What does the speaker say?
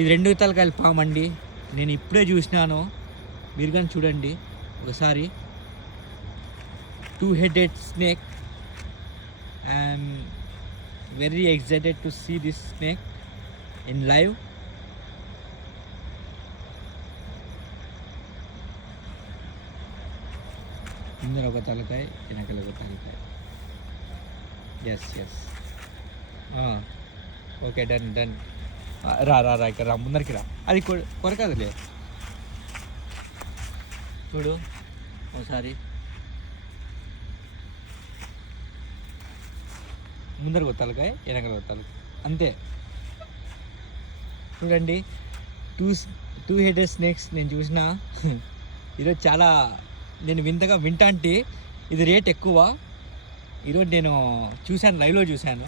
ఇది 2 తలకాయల పాము అండి. నేను ఇప్పుడే చూసినాను, మీరు కానీ చూడండి ఒకసారి. 2-headed snake. I'm very excited to see this snake in live. ముందర ఒక తలకాయ, వెనకాల ఒక తలకాయ. ఎస్. Okay, done. రా ఇక్కడ రా, ముందరికి రా. అది కొరకదులే, చూడు ఒకసారి. ముందర ఒక తలకాయ, వెనకాల ఒక తలకాయ, అంతే. చూడండి, టూ హెడెడ్ స్నేక్స్ నేను చూసిన. ఈరోజు చాలా నేను వింటా అంటే ఇది రేట్ ఎక్కువ. ఈరోజు నేను చూశాను, లైవ్లో చూశాను.